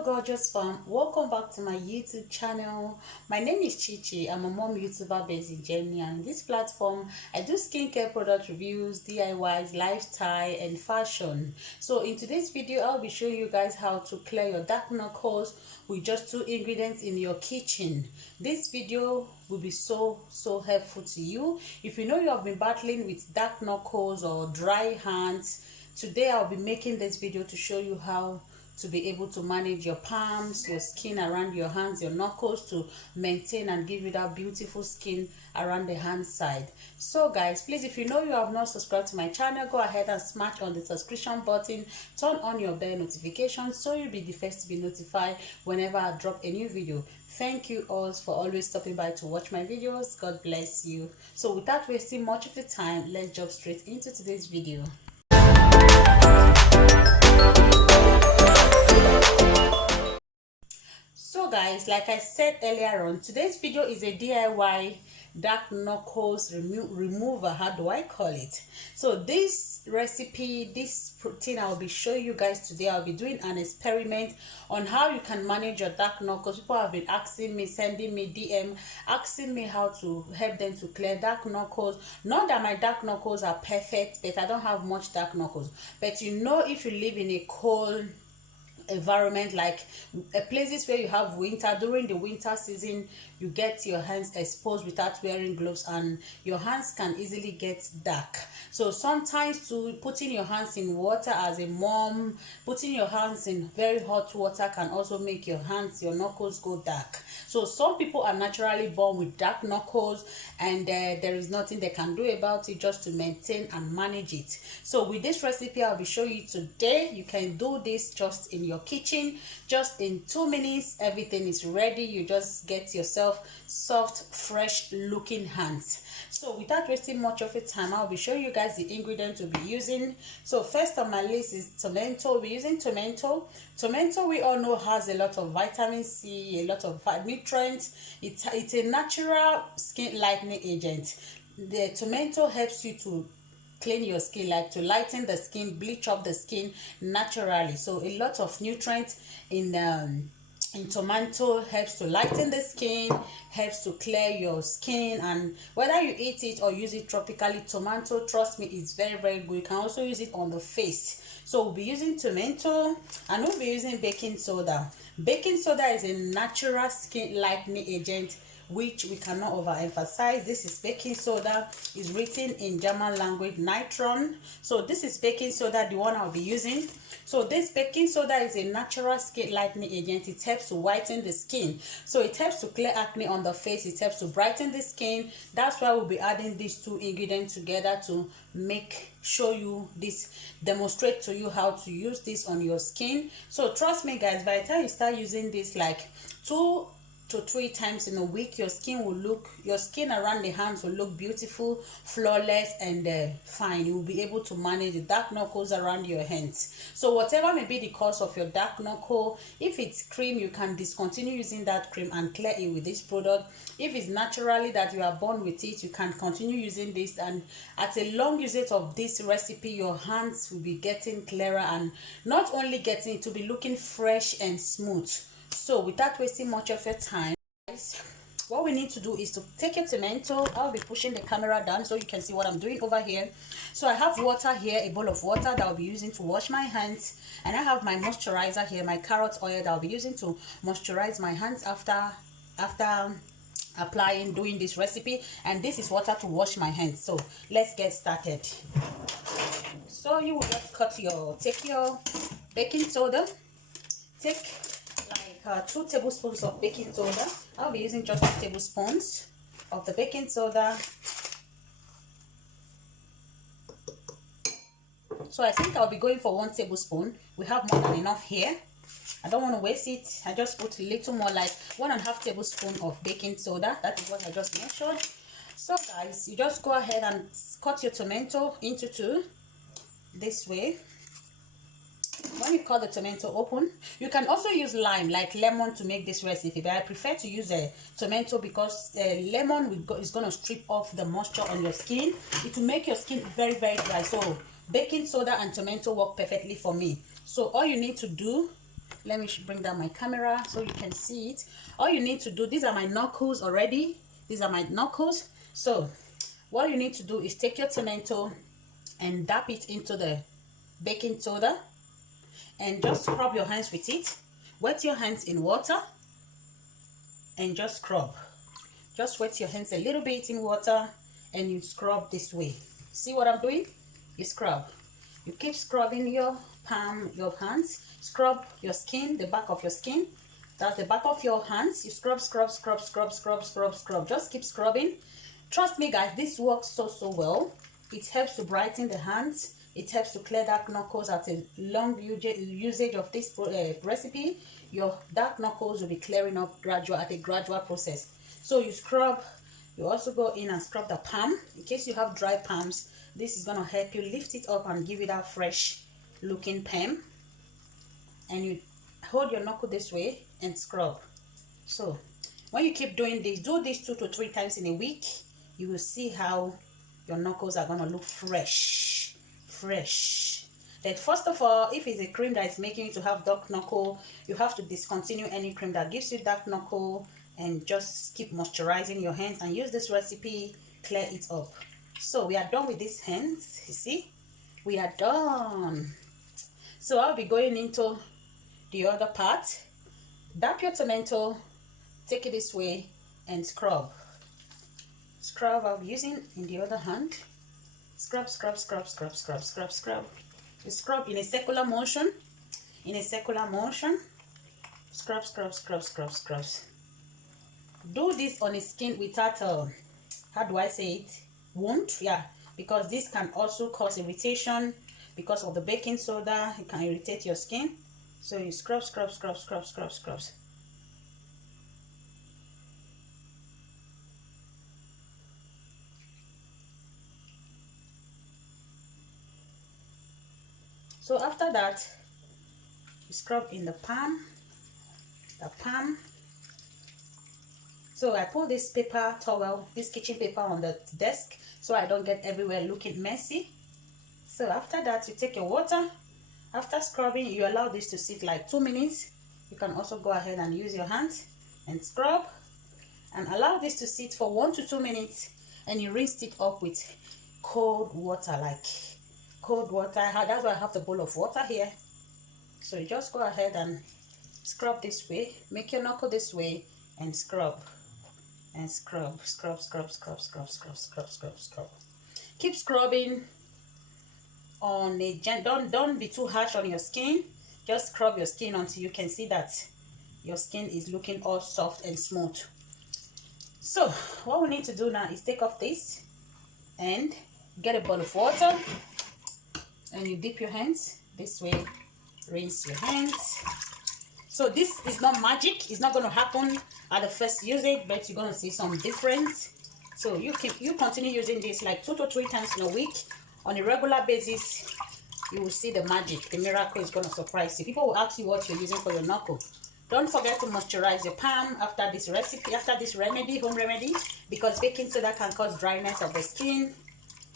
Hello gorgeous fam, welcome back to my YouTube channel. My name is Chichi. I'm a mom YouTuber based in Germany, and on this platform I do skincare product reviews, DIYs, lifestyle and fashion. So in today's video I'll be showing you guys how to clear your dark knuckles with just 2 ingredients in your kitchen. This video will be so helpful to you if you know you have been battling with dark knuckles or dry hands. Today I'll be making this video to show you how to be able to manage your palms, your skin around your hands, your knuckles, to maintain and give you that beautiful skin around the hand side. So guys, please, if you know you have not subscribed to my channel, go ahead and smash on the subscription button, turn on your bell notifications so you'll be the first to be notified whenever I drop a new video. Thank you all for always stopping by to watch my videos. God bless you. So without wasting much of the time, let's jump straight into today's video. So guys, like I said earlier on, today's video is a DIY dark knuckles remover. How do I call it? So this recipe, this protein I'll be showing you guys today, I'll be doing an experiment on how you can manage your dark knuckles. People have been asking me, sending me DM, asking me how to help them to clear dark knuckles. Not that my dark knuckles are perfect, but I don't have much dark knuckles. But you know, if you live in a cold environment, like places where you have winter, during the winter season you get your hands exposed without wearing gloves and your hands can easily get dark. So sometimes to putting your hands in water, as a mom, putting your hands in very hot water can also make your hands, your knuckles go dark. So some people are naturally born with dark knuckles, and there is nothing they can do about it, just to maintain and manage it. So with this recipe I'll be showing you today, you can do this just in your kitchen, just in 2 minutes. Everything is ready. You just get yourself soft, fresh looking hands. So without wasting much of your time, I'll be showing you guys the ingredients we'll be using. So first on my list is tomato. We're using tomato. Tomato, we all know, has a lot of vitamin C, a lot of nutrients. It's a natural skin lightening agent. The tomato helps you to clean your skin, like to lighten the skin, bleach up the skin naturally. So a lot of nutrients in tomato helps to lighten the skin, helps to clear your skin. And whether you eat it or use it tropically, tomato, trust me, is very good. You can also use it on the face. So we'll be using tomato, and we'll be using baking soda. Baking soda is a natural skin lightening agent which we cannot overemphasize. This is baking soda. Is written in German language, nitron. So this is baking soda, the one I'll be using. So this baking soda is a natural skin lightening agent. It helps to whiten the skin. So it helps to clear acne on the face. It helps to brighten the skin. That's why we'll be adding these 2 ingredients together to show you this, demonstrate to you how to use this on your skin. So trust me guys, by the time you start using this like 2 to 3 times in a week, your skin around the hands will look beautiful, flawless and fine. You will be able to manage the dark knuckles around your hands. So whatever may be the cause of your dark knuckle, if it's cream, you can discontinue using that cream and clear it with this product. If it's naturally that you are born with it, you can continue using this, and at a long usage of this recipe, your hands will be getting clearer, and not only getting it to be looking fresh and smooth. So without wasting much of your time, guys, what we need to do is to take a tomato. I'll be pushing the camera down so you can see what I'm doing over here. So I have water here, a bowl of water that I'll be using to wash my hands, and I have my moisturizer here, my carrot oil that I'll be using to moisturize my hands after doing this recipe. And this is water to wash my hands. So let's get started. So you will just take your baking soda, take 2 tablespoons of baking soda. I'll be using just 2 tablespoons of the baking soda. So I think I'll be going for 1 tablespoon. We have more than enough here. I don't want to waste it. I just put a little more, like 1.5 tablespoon of baking soda. That is what I just measured. So guys, you just go ahead and cut your tomato into 2 this way. When you cut the tomato open, you can also use lime, like lemon, to make this recipe, but I prefer to use a tomato because lemon is going to strip off the moisture on your skin. It will make your skin very dry. So baking soda and tomato work perfectly for me. So all you need to do let me bring down my camera so you can see it. All you need to do, these are my knuckles already. These are my knuckles. So what you need to do is take your tomato and dip it into the baking soda and just scrub your hands with it. Wet your hands in water and just scrub. Just wet your hands a little bit in water and you scrub this way. See what I'm doing? You scrub. You keep scrubbing your palm, your hands. Scrub your skin, the back of your skin. That's the back of your hands. You scrub, scrub, scrub, scrub, scrub, scrub, scrub. Just keep scrubbing. Trust me, guys, this works so well. It helps to brighten the hands. It helps to clear dark knuckles. At a long usage of this recipe, your dark knuckles will be clearing up at a gradual process. So you scrub. You also go in and scrub the palm. In case you have dry palms, this is going to help you lift it up and give it a fresh looking palm. And you hold your knuckle this way and scrub. So when you keep doing this, do this 2 to 3 times in a week. You will see how your knuckles are going to look fresh. Then first of all, if it's a cream that is making you to have dark knuckle, you have to discontinue any cream that gives you dark knuckle and just keep moisturizing your hands and use this recipe, clear it up. So we are done with these hands. You see, we are done. So I'll be going into the other part. Dab your tomato, take it this way and scrub. Scrub I'll be using in the other hand. Scrub, scrub, scrub, scrub, scrub, scrub, scrub. You scrub in a circular motion. Scrub, scrub, scrub, scrub, scrubs. Do this on a skin without how do I say it, wound. Yeah, because this can also cause irritation because of the baking soda. It can irritate your skin. So you scrub, scrub, scrub, scrub, scrub, scrubs. So after that, you scrub in the palm. So I pull this paper towel, this kitchen paper on the desk so I don't get everywhere looking messy. So after that, you take your water. After scrubbing, you allow this to sit like 2 minutes. You can also go ahead and use your hands and scrub and allow this to sit for 1 to 2 minutes, and you rinse it up with cold water, like cold water. That's why I have the bowl of water here. So you just go ahead and scrub this way, make your knuckle this way and scrub and scrub, scrub, scrub, scrub, scrub, scrub, scrub, scrub, scrub. Keep scrubbing on a don't be too harsh on your skin. Just scrub your skin until you can see that your skin is looking all soft and smooth. So what we need to do now is take off this and get a bowl of water, and you dip your hands this way, rinse your hands. So this is not magic. It's not going to happen at the first usage, but you're going to see some difference. So you continue using this like 2 to 3 times in a week on a regular basis. You will see the magic. The miracle is going to surprise you. People will ask you what you're using for your knuckle. Don't forget to moisturize your palm after this recipe, after this home remedy, because baking soda can cause dryness of the skin.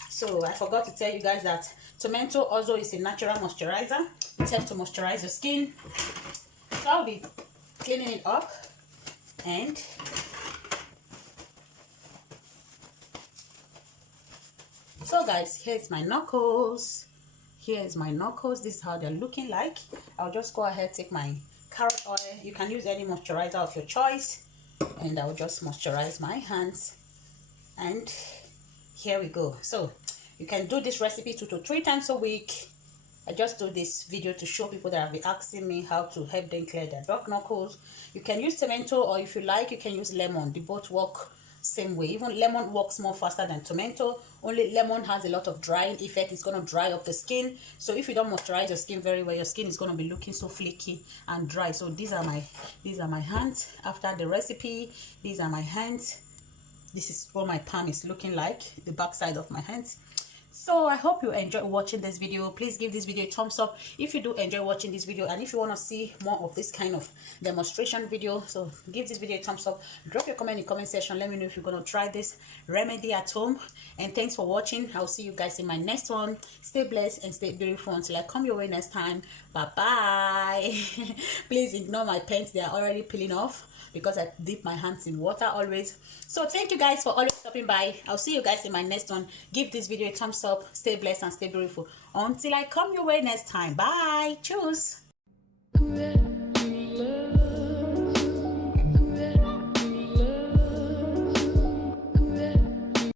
So I forgot to tell you guys that tomato also is a natural moisturizer. It helps to moisturize your skin. So I'll be cleaning it up, and so guys, here's my knuckles. This is how they're looking like. I'll just go ahead, take my carrot oil. You can use any moisturizer of your choice, and I'll just moisturize my hands. And here we go. So you can do this recipe 2 to 3 times a week. I just do this video to show people that have been asking me how to help them clear their dark knuckles. You can use tomato, or if you like, you can use lemon. They both work same way. Even lemon works more faster than tomato. Only lemon has a lot of drying effect. It's going to dry up the skin. So if you don't moisturize your skin very well, your skin is going to be looking so flaky and dry. So these are my hands after the recipe. These are my hands. This is what my palm is looking like, the back side of my hands. So I hope you enjoy watching this video. Please give this video a thumbs up if you do enjoy watching this video, and if you want to see more of this kind of demonstration video, so give this video a thumbs up. Drop your comment in the comment section. Let me know if you're going to try this remedy at home. And thanks for watching. I'll see you guys in my next one. Stay blessed and stay beautiful until I come your way next time. Bye bye. Please ignore my pants, they are already peeling off because I dip my hands in water always. So thank you guys for always stopping by. I'll see you guys in my next one. Give this video a thumbs up. Stay blessed and stay beautiful until I come your way next time. Bye. Choose.